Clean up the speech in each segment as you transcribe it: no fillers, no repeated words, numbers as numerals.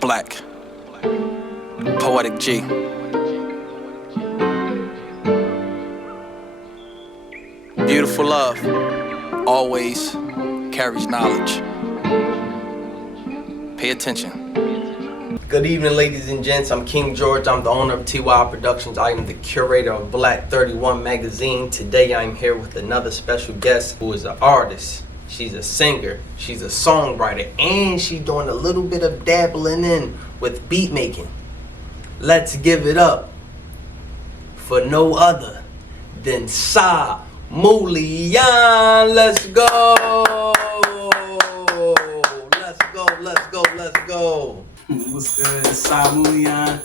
Black, Poetic G. Beautiful love always carries knowledge. Pay attention. Good evening, ladies and gents. I'm King George. I'm the owner of T.Y.I Productions. I am the curator of Black 31 magazine. Today I'm here with another special guest who is an artist. She's a singer, she's a songwriter, and she's doing a little bit of dabbling in with beat making. Let's give it up for no other than SAH Mullion. Let's go. Let's go. What's good? It's SAH Mullion.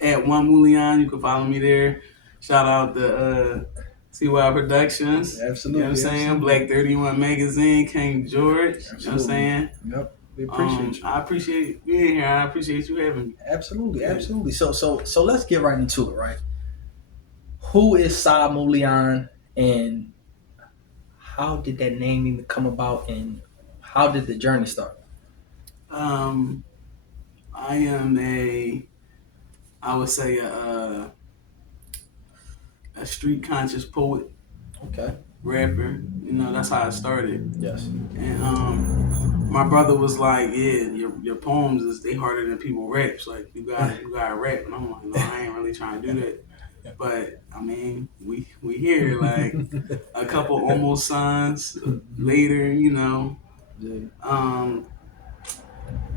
At One Mullion, you can follow me there. Shout out to T.Y.I Productions. Absolutely. You know what I'm saying? Absolutely. Black 31 magazine, King George. Absolutely. You know what I'm saying? Yep. We appreciate you. I appreciate being here. I appreciate you having me. Absolutely. Yeah. Absolutely. So let's get right into it, right? Who is SAH Mullion, and how did that name even come about, and how did the journey start? I am I would say a street conscious poet, Okay. rapper. You know, that's how I started. Yes. And my brother was like, "Yeah, your poems they harder than people raps. Like you gotta rap." And I'm like, "No, I ain't really trying to do that." But I mean, we here like a couple almost signs later. You know, Yeah.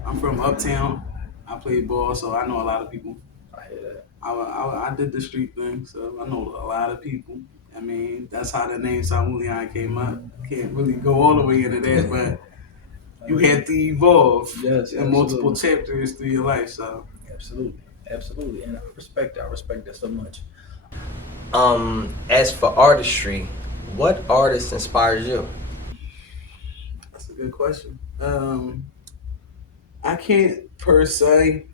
I'm from Uptown. I played ball, so I know a lot of people. I hear that. I did the street thing, so I know a lot of people. I mean, that's how the name SAH Mullion came up. Can't really go all the way into that, but you had to evolve Yes, in multiple chapters through your life. So Absolutely, and I respect that. I respect that so much. As for artistry, what artist inspires you? that's a good question. I can't per se.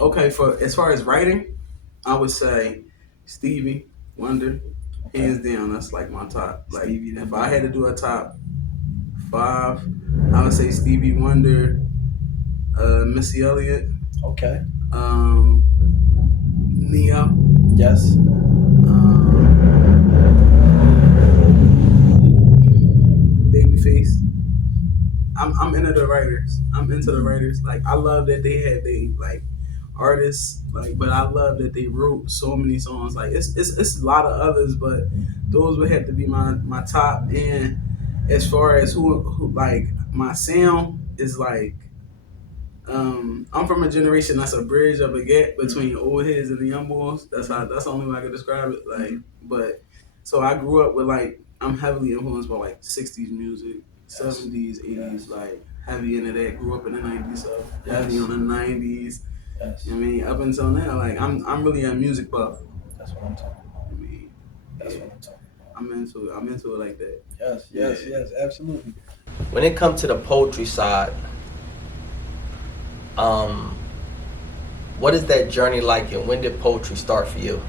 Okay, for as far as writing, I would say Stevie Wonder, hands down. That's like my top. Like Stevie if Wonder. I had to do a top 5, I would say Stevie Wonder, Missy Elliott, Okay. Neo, Yes. Babyface. I'm into the writers. I'm into the writers. Like I love that they like artists. Like, but I love that they wrote so many songs. Like it's a lot of others, but those would have to be my top. And as far as who like my sound is like. I'm from a generation that's a bridge of a gap between old heads and the young boys. That's the only way I can describe it. Like, but so I grew up with like I'm heavily influenced by like '60s music, '70s, '80s, like heavy into that. Grew up in the '90s, so heavy on the '90s. Yes. I mean, up until now, like I'm really a music buff. That's what I'm talking about. I mean, That's yeah, what I'm talking about. I'm into it like that. Yes, absolutely. When it comes to the poetry side, what is that journey like, and when did poetry start for you?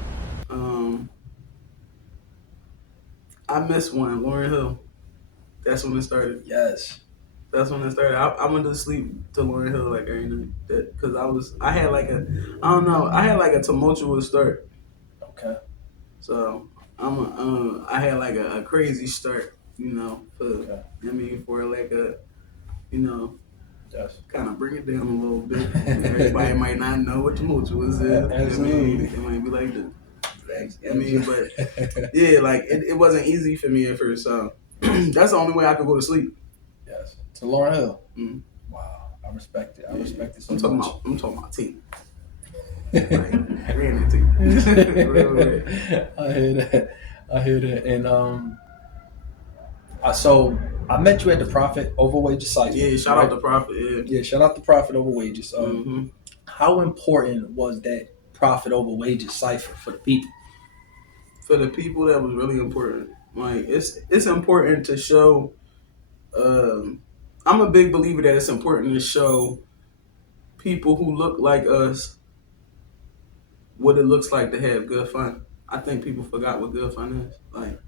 I missed one, Lauryn Hill. That's when it started. Yes. That's when it started. I went to sleep to Lauryn Hill like every night. Because I had like I had like a tumultuous start. Okay. So I had like a crazy start, you know, Okay. for like a, Yes. kind of bring it down a little bit. Everybody might not know what tumultuous is. Absolutely. It might be like this. Absolutely. But yeah, like it wasn't easy for me at first. So that's the only way I could go to sleep. Yes. To Lauryn Hill. Mm. Wow. I respect it. I respect it so I'm much. talking about team. Like, ran that team. I hear that. And so I met you at the Prophet Over Wages site. Yeah, shout out to Prophet. Yeah, shout out to Prophet Over Wages. Mm-hmm. How important was that Prophet Over Wages cipher for the people? For the people, that was really important. Like it's important to show. I'm a big believer that it's important to show people who look like us what it looks like to have good fun. I think people forgot what good fun is. Like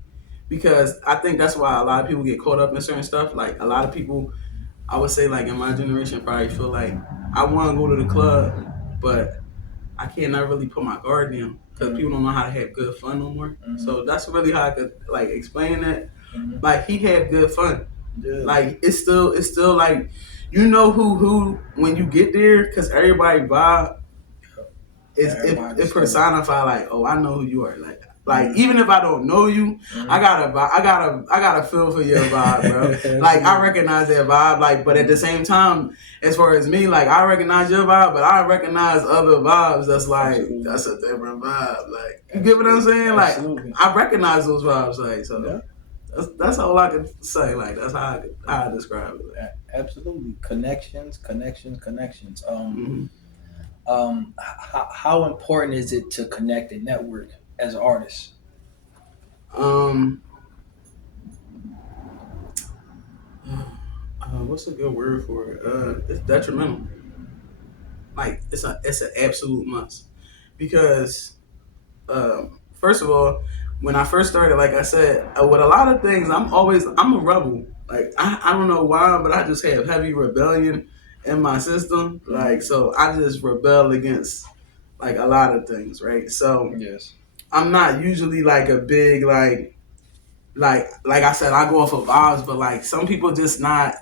because I think that's why a lot of people get caught up in certain stuff. Like a lot of people, I would say, like in my generation, probably feel like I want to go to the club, but I can't not really put my guard down because people don't know how to have good fun no more. So that's really how I could like explain that. Like he had good fun. Yeah. Like it's still like you know who when you get there because everybody vibe it personify like, oh, I know who you are. Like even if I don't know you, I gotta feel for your vibe, bro. Like I recognize that vibe. Like, but at the same time, as far as me, like I recognize your vibe, but I recognize other vibes. That's like that's a different vibe. Like you get what I'm saying? Like I recognize those vibes. Like so. That's all I can say. Like that's how I describe it. Like. Absolutely, connections. How important is it to connect and network as artists? What's a good word for it? It's detrimental. Like it's an absolute must because first of all, when I first started, like I said, with a lot of things, I'm a rebel. Like I don't know why, but I just have heavy rebellion in my system. Like so, I just rebel against like a lot of things, right? So Yes. I'm not usually like a big like I said, I go off of vibes, but like some people just not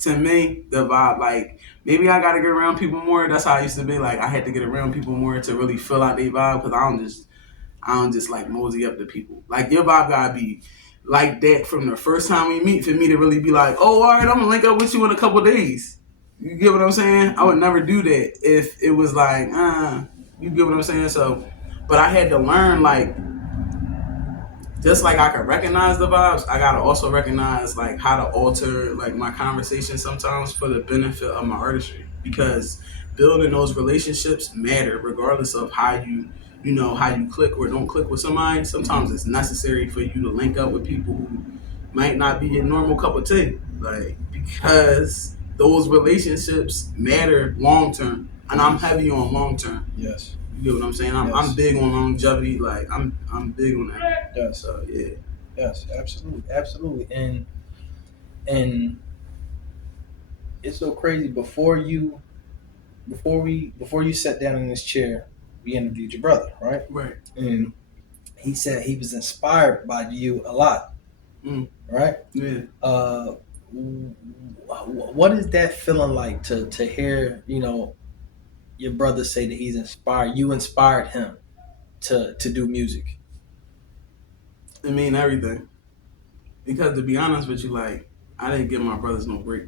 to me the vibe. Like maybe I got to get around people more. That's how I used to be. Like I had to get around people more to really fill out their vibe because I don't just like mosey up to people. Like your vibe gotta be like that from the first time we meet for me to really be like, oh, all right, I'm gonna link up with you in a couple days. You get what I'm saying? I would never do that if it was like, you get what I'm saying? So, but I had to learn like just like I can recognize the vibes, I gotta also recognize like how to alter like my conversation sometimes for the benefit of my artistry. Because building those relationships matter regardless of how you know how you click or don't click with somebody. Sometimes it's necessary for you to link up with people who might not be your normal cup of tea. Like because those relationships matter long term. And I'm heavy on long term. Yes. You get what I'm saying? I'm big on longevity. Like I'm big on that. Yes. So yeah. Yes, absolutely. And it's so crazy. Before you sat down in this chair, we interviewed your brother, right? Right. And he said he was inspired by you a lot, right? Yeah. What is that feeling like to hear your brother say that he's inspired? You inspired him to do music. It mean everything. Because to be honest with you, like I didn't give my brothers no break.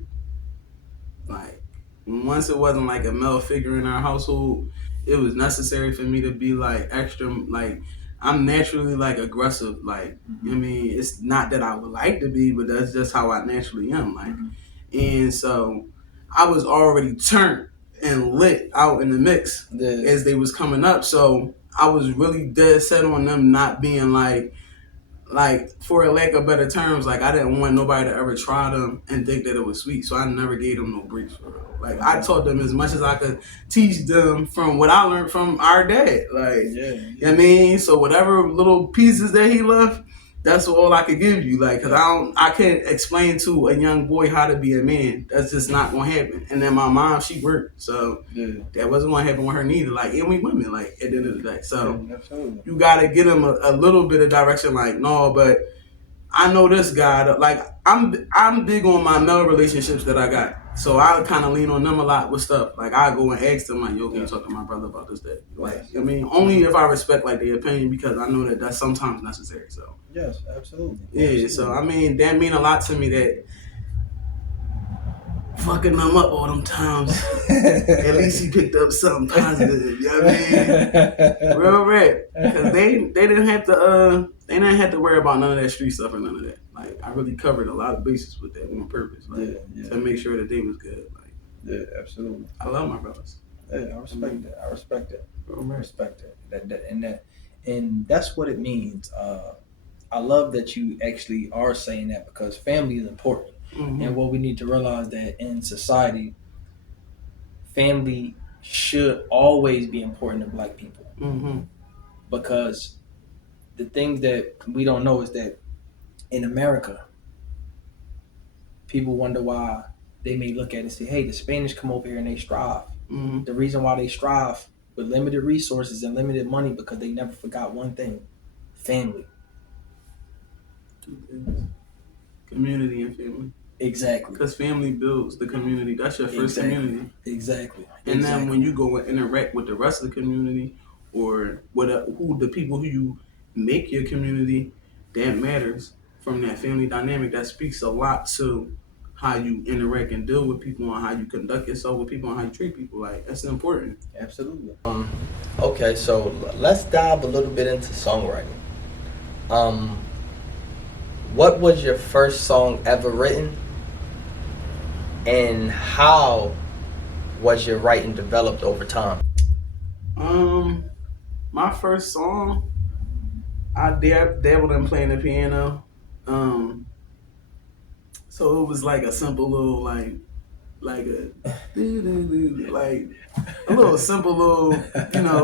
Like once it wasn't like a male figure in our household, it was necessary for me to be like extra. Like I'm naturally like aggressive. Like I mean, it's not that I would like to be, but that's just how I naturally am. Like, and so I was already turned and lit out in the mix as they was coming up. So I was really dead set on them not being like for a lack of better terms, like I didn't want nobody to ever try them and think that it was sweet. So I never gave them no breaks for real. Like I taught them as much as I could teach them from what I learned from our dad. Like you know what I mean? So whatever little pieces that he left, that's all I could give you. Like cause I can't explain to a young boy how to be a man. That's just not gonna happen. And then my mom, she worked. So that wasn't gonna happen with her neither. Like and we women, like at the end of the day. So you gotta get them a little bit of direction, like, no, but I know this guy. Like I'm big on my male relationships that I got. So I kind of lean on them a lot with stuff. Like I go and ask them, like, yo, can you talk to my brother about this, that? Like, I mean, only if I respect like their opinion because I know that that's sometimes necessary. So yes, absolutely. Yeah. Absolutely. So I mean, that mean a lot to me that fucking them up all them times. At least he picked up something positive. You know what I mean? Real rap. Because they didn't have to worry about none of that street stuff or none of that. Like I really covered a lot of bases with that on purpose. Like to make sure that they was good. Like absolutely. I love my brothers. Yeah, I respect that. I respect that. And that's what it means. I love that you actually are saying that because family is important. And what we need to realize that in society, family should always be important to Black people. Because the things that we don't know is that in America, people wonder why they may look at it and say, hey, the Spanish come over here and they strive. Mm-hmm. The reason why they strive with limited resources and limited money because they never forgot one thing: family. 2 things: community and family. Exactly. Because family builds the community. That's your first community. Exactly. And then when you go and interact with the rest of the community, or with the people who you make your community, that matters. From that family dynamic, that speaks a lot to how you interact and deal with people, and how you conduct yourself with people, and how you treat people. Like, that's important. Absolutely. Okay, so let's dive a little bit into songwriting. What was your first song ever written, and how was your writing developed over time? My first song, I dabbled in playing the piano. So it was like a simple little like a like a little simple little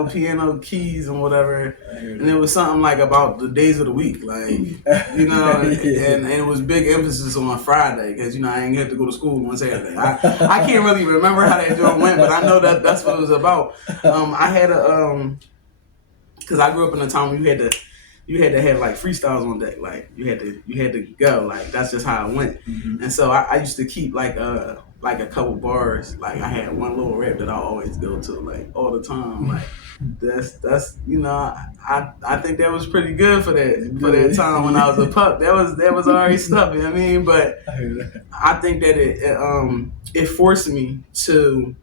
piano keys and whatever, and it was something like about the days of the week, like and it was big emphasis on a Friday because I ain't have to go to school on Saturday. I can't really remember how that joint went, but I know that's what it was about. I had because I grew up in a time when you had to have like freestyles on deck. Like you had to go. Like that's just how it went. Mm-hmm. And so I used to keep like a couple bars. Like I had one little rap that I always go to like all the time. Like that's I think that was pretty good for that time when I was a pup. That was already stuff. You know what I mean? But I think that it forced me to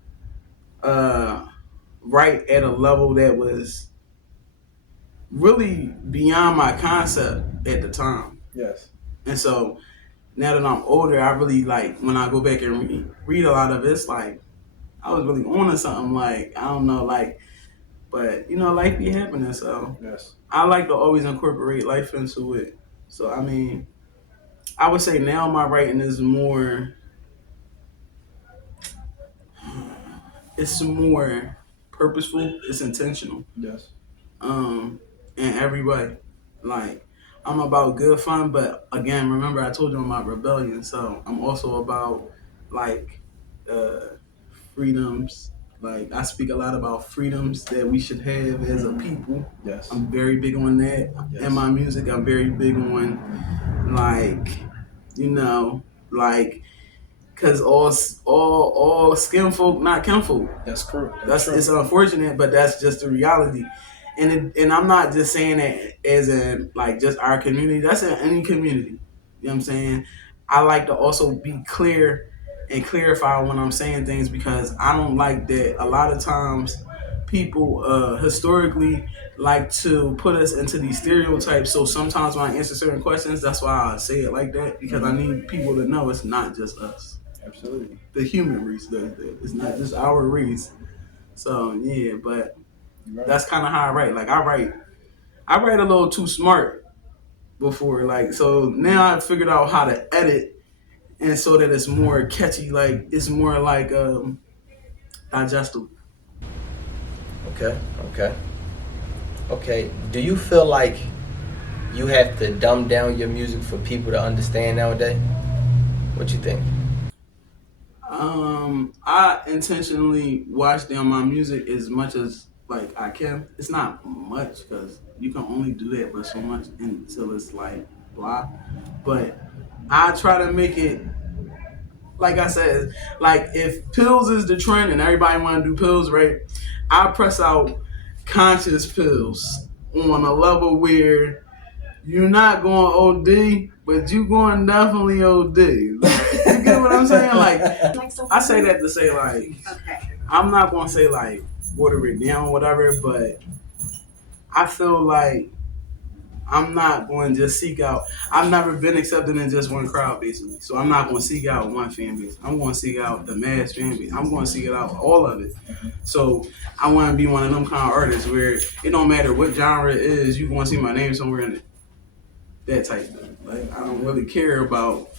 write at a level that was really beyond my concept at the time. Yes. And so now that I'm older, I really like when I go back and read a lot of it, it's like I was really on to something. Like I don't know, like, but life be happening. So yes, I like to always incorporate life into it. So I mean, I would say now my writing is more. It's more purposeful. It's intentional. Yes. In every way. Like, I'm about good fun, but again, remember I told you I'm about rebellion, so I'm also about like freedoms. Like I speak a lot about freedoms that we should have as a people. Yes. I'm very big on that. Yes. In my music, I'm very big on like because all skin folk not kinfolk. That's true. It's unfortunate, but that's just the reality. And I'm not just saying that as in like just our community. That's in any community. You know what I'm saying? I like to also be clear and clarify when I'm saying things because I don't like that a lot of times people historically like to put us into these stereotypes. So sometimes when I answer certain questions, that's why I say it like that because I need people to know it's not just us. Absolutely. The human race does that. It's not just our race. So yeah, but that's kind of how I write. Like I write a little too smart before. Like so now I figured out how to edit and so that it's more catchy. Like it's more like digestible. Okay. Do you feel like you have to dumb down your music for people to understand nowadays? What you think? I intentionally watch down my music as much as like I can. It's not much because you can only do that but so much until it's like blah. But I try to make it like I said, like if pills is the trend and everybody want to do pills, right? I press out conscious pills on a level where you're not going OD, but you going definitely OD. Like, you get what I'm saying? Like, I say that to say, like, I'm not going to say, like, water it down or whatever, but I feel like I'm not going to just seek out. I've never been accepted in just one crowd, basically. So I'm not going to seek out one fan base. I'm going to seek out the mass fan base. I'm going to seek it out all of it. So I want to be one of them kind of artists where it don't matter what genre it is, you going to see my name somewhere in it. That type of thing. Like, I don't really care about,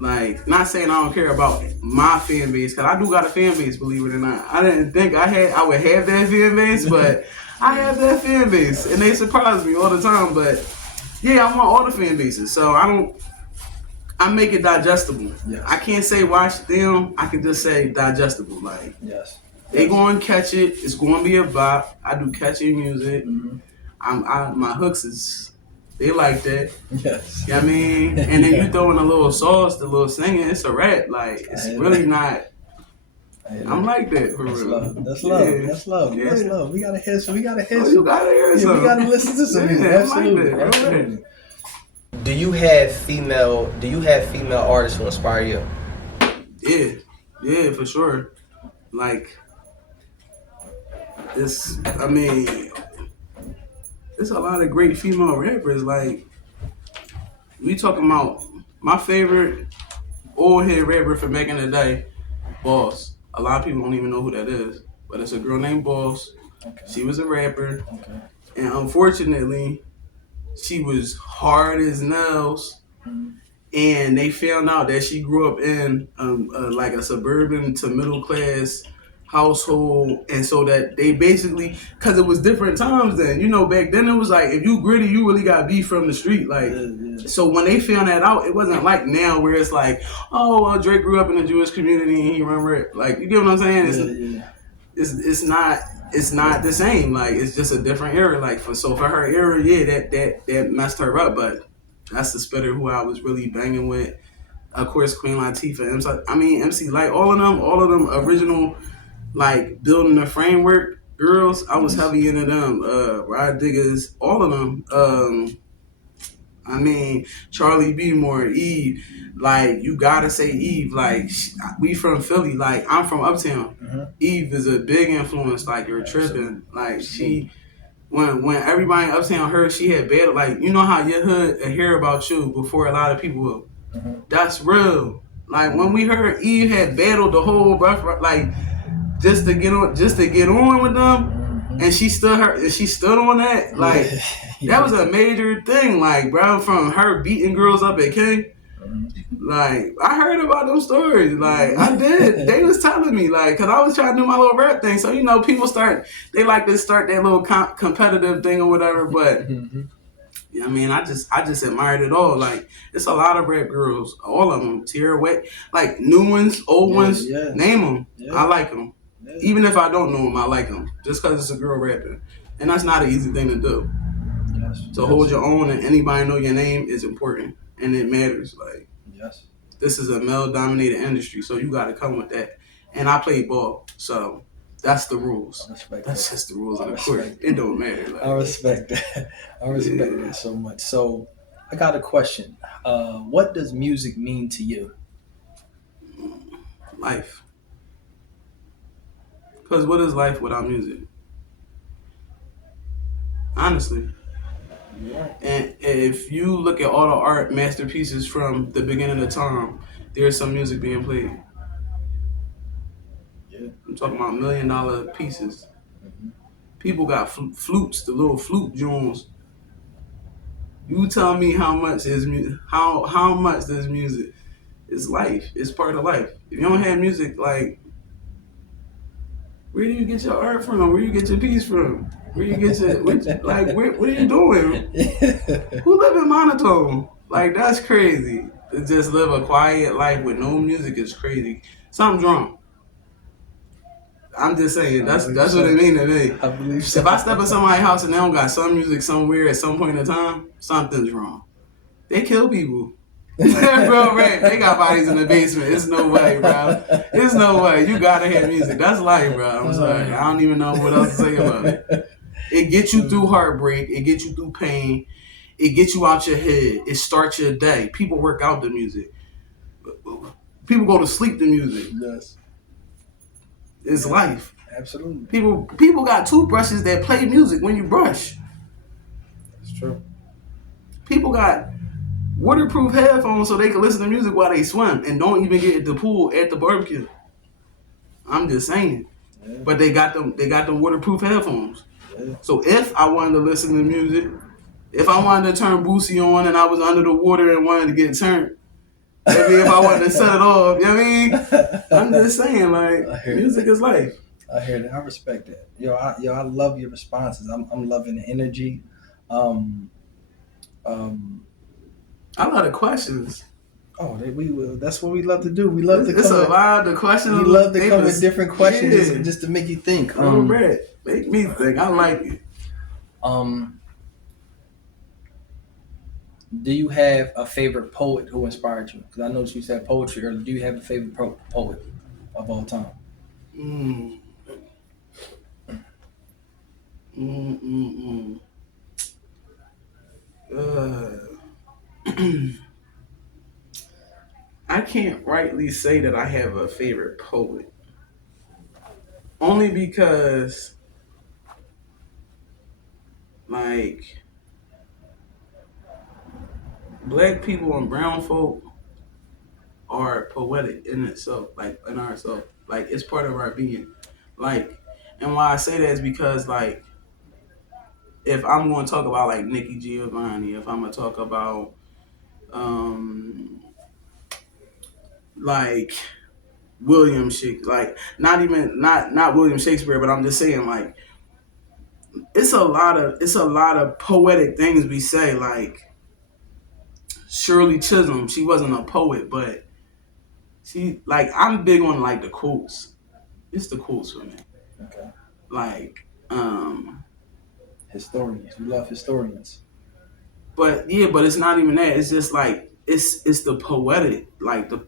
like, not saying I don't care about my fan base, because I do got a fan base, believe it or not. I didn't think I would have that fan base, but I have that fan base, and they surprise me all the time. But Yeah, I want all the fan bases. So I make it digestible. Yes. I can't say watch them. I can just say digestible. Like Yes. they going to catch it. It's going to be a bop. I do catchy music. My hooks is they like that. Yes. You know what I mean? And then you throw in a little sauce, the little singing, it's a rap. Like it's really not. I'm like that for That's real. love. That's love. Yeah. That's love. Yeah. That's love. We gotta hear some. We gotta hear Oh, some. you gotta hear Yeah, something. we gotta listen to some music. Yeah, Absolutely. I'm like that. Absolutely. Do you have female artists who inspire you? Yeah, for sure. Like I mean, there's a lot of great female rappers. Like we talking about my favorite old head rapper from back in the day, Boss. A lot of people don't even know who that is, but it's a girl named Boss. Okay. She was a rapper, Okay. and unfortunately, she was hard as nails. And they found out that she grew up in like a suburban to middle class household, and so that they basically, because it was different times then, back then it was like if you gritty, you really got beef from the street, like. Yeah. So when they found that out, it wasn't like now where it's like, oh, well, Drake grew up in the Jewish community and he remember it. Like, you get what I'm saying? It's not the same. Like, it's just a different era. Like, for her era, yeah, that messed her up. But that's the spitter who I was really banging with. Of course, Queen Latifah, MC Light, all of them original, like building the framework girls. I was heavy into them. Rod Diggers, all of them. Charlie B. Moore, Eve, like you gotta say Eve. Like we from Philly, like I'm from Uptown. Eve is a big influence. Like you're tripping. Like she, when everybody in Uptown heard she had battle, like you know how your hood hear about you before a lot of people will. That's real. Like when we heard Eve had battled the whole rough, like just to get on with them, and she stood on that. Like that was a major thing. Like bro, from her beating girls up at King. Like I heard about them stories. Like I did. They was telling me like, cause I was trying to do my little rap thing. So people they like to start that little competitive thing or whatever. But you know what I mean, I just admired it all. Like it's a lot of rap girls, all of them. Tierra Whack, like new ones, old ones. Name them. I like them. Even if I don't know them, I like them. Just cause it's a girl rapping, and that's not an easy thing to do. To hold your own and anybody know your name is important, and it matters. Like this is a male-dominated industry, so you got to come with that. And I played ball, so that's the rules. That's just the rules of the court. It don't matter. Like, I respect that. I respect that so much. So I got a question. What does music mean to you? Life. Because what is life without music? Honestly. And if you look at all the art masterpieces from the beginning of time, there's some music being played. I'm talking about $1 million pieces. People got flutes, the little flute joints. You tell me how much is how much this music is life. It's part of life. If you don't have music, like where do you get your art from? Where do you get your piece from? Where you get your what are you doing? Who live in monotone? Like that's crazy. To just live a quiet life with no music is crazy. Something's wrong. I'm just saying that's what it means to me. I believe so. If I step in somebody's house and they don't got some music somewhere at some point in time, something's wrong. They kill people. Bro, right? They got bodies in the basement. It's no way, bro. It's no way. You gotta have music. That's life, bro. I'm sorry. I don't even know what else to say about it. It gets you through heartbreak. It gets you through pain. It gets you out your head. It starts your day. People work out the music. People go to sleep to music. Yes. It's life. Absolutely. People got toothbrushes that play music when you brush. That's true. People got waterproof headphones so they can listen to music while they swim and don't even get at the pool at the barbecue. I'm just saying. Yeah. But they got them waterproof headphones. Yeah. So if I wanted to listen to music, if I wanted to turn Boosie on and I was under the water and wanted to get turned, maybe if I wanted to set it off, you know what I mean? I'm just saying, like, music is life. I hear that. I respect that. I love your responses. I'm loving the energy. I love the questions. Oh, we will. That's what we love to do. We love to It's come. a lot of questions. We love to come with different questions yeah. just to make you think. Make me think. I like it. Do you have a favorite poet who inspired you? Because I noticed you said poetry earlier. Do you have a favorite poet of all time? Mm. Mm, mm, I can't rightly say that I have a favorite poet. Only because, like, black people and brown folk are poetic in itself, like, in ourselves. Like, it's part of our being. Like, and why I say that is because, like, if I'm going to talk about, like, Nikki Giovanni, if I'm going to talk about, like, William Shakespeare, like, not William Shakespeare, but I'm just saying, like, it's a lot of poetic things we say. Like Shirley Chisholm, she wasn't a poet, but she, like, I'm big on, like, the quotes. It's the quotes for me. Okay. Like, Historians. You love historians. but yeah, but it's not even that. It's just like it's the poetic, like the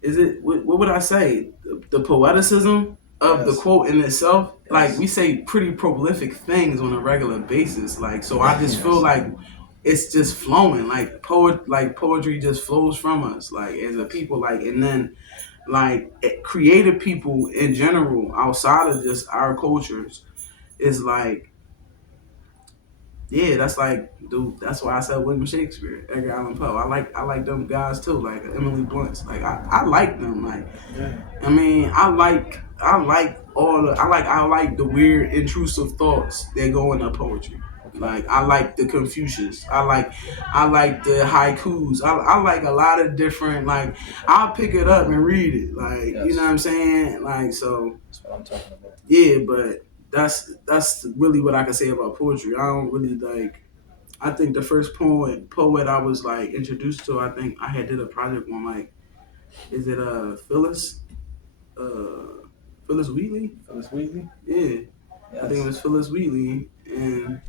is it what would I say? The poeticism of the quote in itself. Yes. Like, we say pretty prolific things on a regular basis. Like, so I just feel like it's just flowing. Like poetry just flows from us, like, as a people. Like, and then, like, creative people in general outside of just our cultures is like, yeah, that's like, dude. That's why I said William Shakespeare, Edgar Allan Poe. I like them guys too, like Emily Blunt's. Like, I like them. Like, I mean, I like I like the weird, intrusive thoughts that go into poetry. Like, I like the Confucius. I like the haikus. I like a lot of different. Like, I'll pick it up and read it. Like, you know what I'm saying? Like, so that's what I'm talking about. Yeah, but that's really what I can say about poetry. I don't really like. I think the first poet I was, like, introduced to, I think I had did a project on, like, is it Phyllis Wheatley? Phyllis Wheatley? Yeah. Yes. I think it was Phyllis Wheatley, and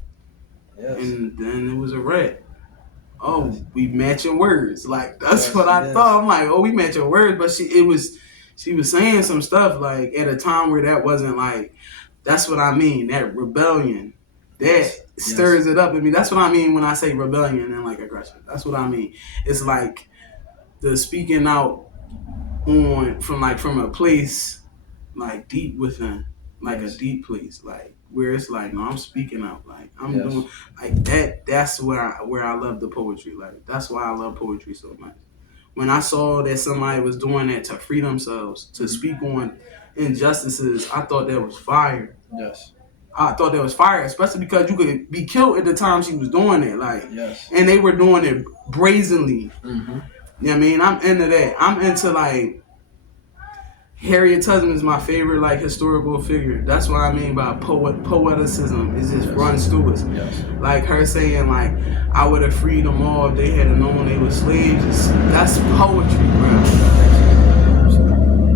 then it was a rat. Oh, we matching words. Like, that's what I thought. I'm like, oh, we matching words, but she was saying some stuff, like, at a time where that wasn't, like, that's what I mean. That rebellion, that stirs it up in me. That's what I mean when I say rebellion and, like, aggression. That's what I mean. It's like the speaking out from a place, like, deep within, like a deep place, like, where it's like, no, I'm speaking out, like, I'm doing, like, that. That's where I love the poetry. Like, that's why I love poetry so much. When I saw that somebody was doing that to free themselves, to speak on injustices, I thought that was fire. Yes. I thought that was fire, especially because you could be killed at the time she was doing it. Like, and they were doing it brazenly. Mm-hmm. You know what I mean? I'm into that. I'm into, like, Harriet Tubman is my favorite, like, historical figure. That's what I mean by poeticism. It just runs through us. Yes. Like, her saying, like, I would have freed them all if they had known they were slaves. That's poetry, bro.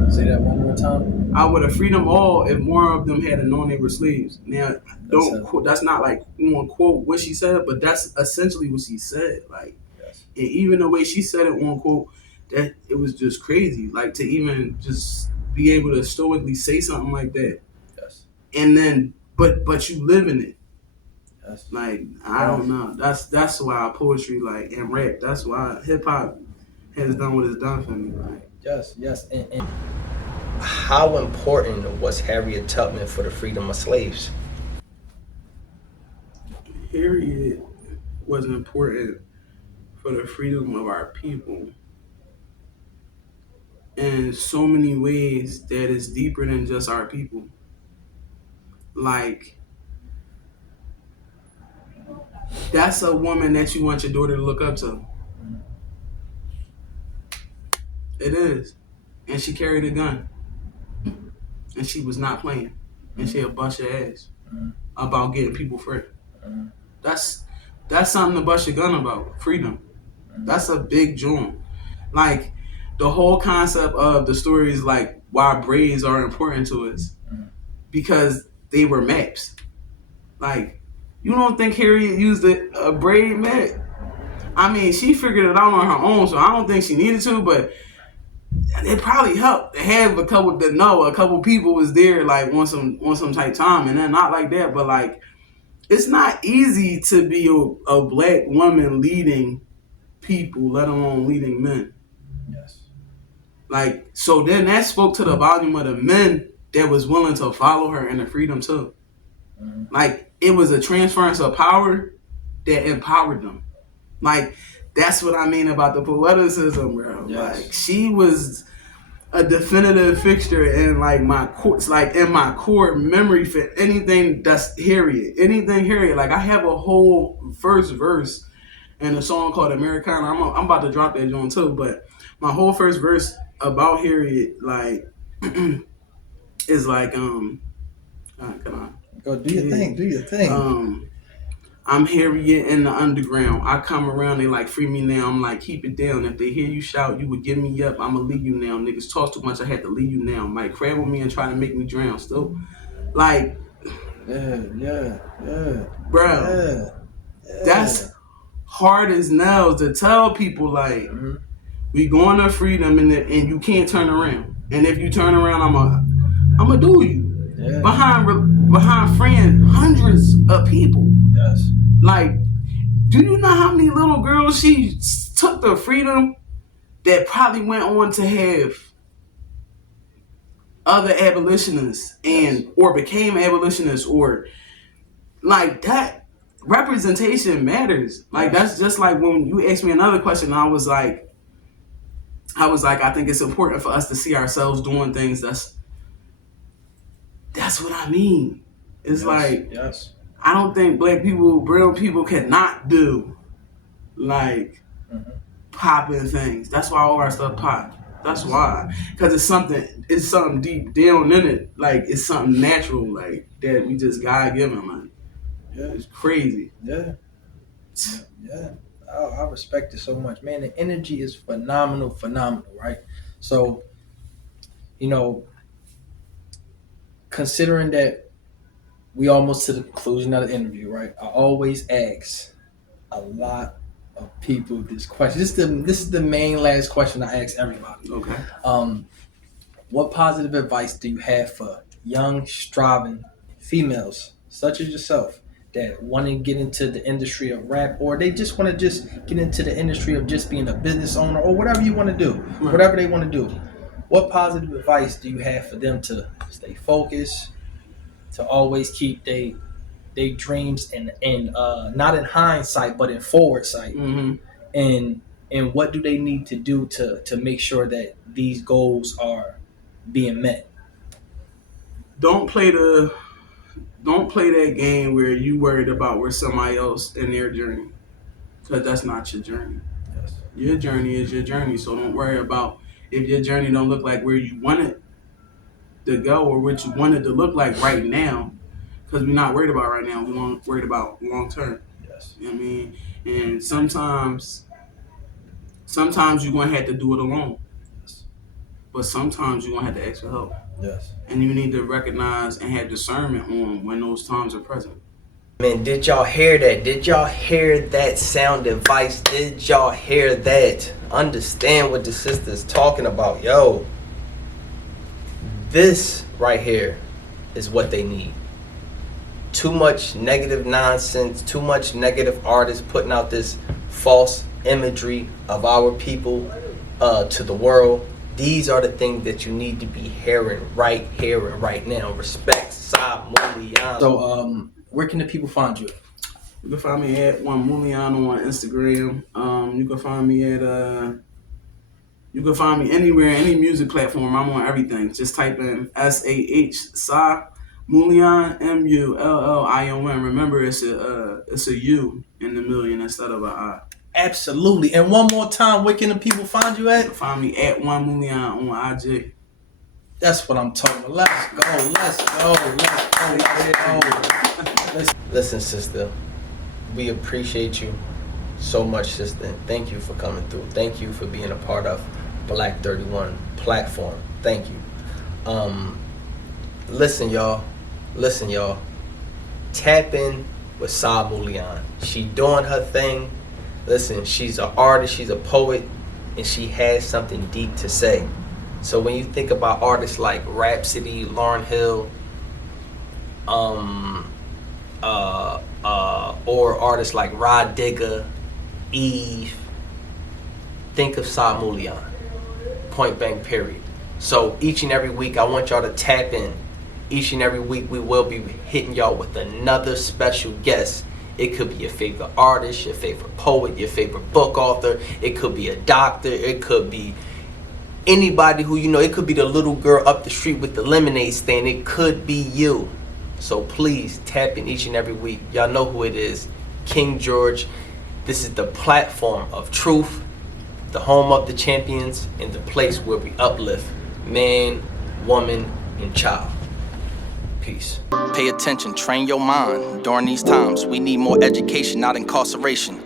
Say that one more time. I would have freed them all if more of them had known they were slaves. Now, that's not, like, on quote what she said, but that's essentially what she said. Like, and even the way she said it on quote, that it was just crazy. Like, to even just be able to stoically say something like that. Yes. And then, but you live in it. Yes. Like, I don't know. That's why poetry, like, and rap. That's why hip hop has done what it's done for me. Like, yes. And how important was Harriet Tubman for the freedom of slaves? Harriet was important for the freedom of our people in so many ways that is deeper than just our people. Like, that's a woman that you want your daughter to look up to. It is. And she carried a gun. And she was not playing. And she had bust your ass about getting people free. That's That's something to bust your gun about. Freedom. That's a big joint. Like, the whole concept of the story is like why braids are important to us. Because they were maps. Like, you don't think Harriet used a braid map? I mean, she figured it out on her own, so I don't think she needed to, but it probably helped to have a couple people was there like on some type time, and then not like that, but like it's not easy to be a black woman leading people, let alone leading men. Yes. Like, so then that spoke to the volume of the men that was willing to follow her and the freedom too. Like, it was a transference of power that empowered them. Like, that's what I mean about the poeticism, bro. Yes. Like, she was a definitive fixture in like in my core memory for anything that's Harriet. Like, I have a whole first verse in a song called Americana. I'm about to drop that joint too, but my whole first verse about Harriet, like, is like come on. Go do your thing. Do your thing. I'm Harriet in the underground. I come around, they like, free me now. I'm like, keep it down. If they hear you shout, you would give me up. I'ma leave you now. Niggas talk too much, I had to leave you now. Might crab with me and try to make me drown. Still, like, Yeah. bro, that's hard as nails to tell people, like, we going to freedom and you can't turn around. And if you turn around, I'ma do you. Yeah. Behind friends, hundreds of people. Yes. Like, do you know how many little girls she took the freedom that probably went on to have other abolitionists or became abolitionists, or like that? Representation matters. Like, that's just like when you asked me another question, I was like, I think it's important for us to see ourselves doing things. That's what I mean. It's like, I don't think black people, brown people cannot do like popping things. That's why all our stuff pop. That's why, because it's something deep down in it. Like, it's something natural, like that we just God given. Like, it's crazy. Yeah. I respect it so much, man. The energy is phenomenal, right? So, considering that we almost to the conclusion of the interview, right? I always ask a lot of people this question. This is the main last question I ask everybody. Okay. What positive advice do you have for young, striving females such as yourself that want to get into the industry of rap, or they just want to get into the industry of just being a business owner, or whatever you want to do, whatever they want to do? What positive advice do you have for them to stay focused, to always keep they dreams and not in hindsight but in forward sight, and what do they need to do to make sure that these goals are being met? Don't play that game where you worried about where somebody else in their journey, because that's not your journey. Yes. Your journey is your journey, so don't worry about if your journey don't look like where you want it to go or what you want it to look like right now, because we're not worried about right now. We're worried about long term. Yes. You know what I mean? And sometimes you're going to have to do it alone. Yes. But sometimes you're going to have to ask for help. Yes. And you need to recognize and have discernment on when those times are present. Man, did y'all hear that? Did y'all hear that sound advice? Did y'all hear that? Understand what the sister's talking about. Yo, this right here is what they need. Too much negative nonsense, too much negative artists putting out this false imagery of our people to the world. These are the things that you need to be hearing right here and right now. Respect SAH Mullion. So, where can the people find you? You can find me at Mullion on Instagram. You can find me anywhere, any music platform. I'm on everything. Just type in SAH Mullion, Mullion. Remember, it's a U in the million instead of a I. Absolutely. And one more time, where can the people find you at? You can find me at Mullion on IG. That's what I'm talking about. Let's go. Listen, sister. We appreciate you so much, sister. Thank you for coming through. Thank you for being a part of Black 31 platform. Thank you. Listen, y'all. Tap in with SAH Mullion. She doing her thing. Listen, she's an artist, she's a poet, and she has something deep to say. So when you think about artists like Rhapsody, Lauryn Hill, or artists like Rod Digger, Eve, think of SAH Mullion. Point blank, period. So each and every week, I want y'all to tap in. Each and every week, we will be hitting y'all with another special guest. It could be your favorite artist, your favorite poet, your favorite book author. It could be a doctor. It could be anybody who you know. It could be the little girl up the street with the lemonade stand. It could be you. So please tap in each and every week. Y'all know who it is. King George. This is the platform of truth, the home of the champions, and the place where we uplift man, woman, and child. Peace. Pay attention, train your mind. During these times, we need more education, not incarceration,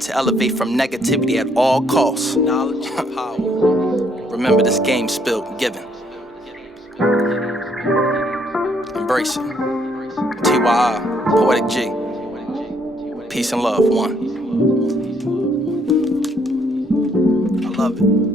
to elevate from negativity at all costs. Knowledge and power. Remember, this game spilled given. Embrace it. T.Y.I, Poetic G. Peace and love, one. I love it.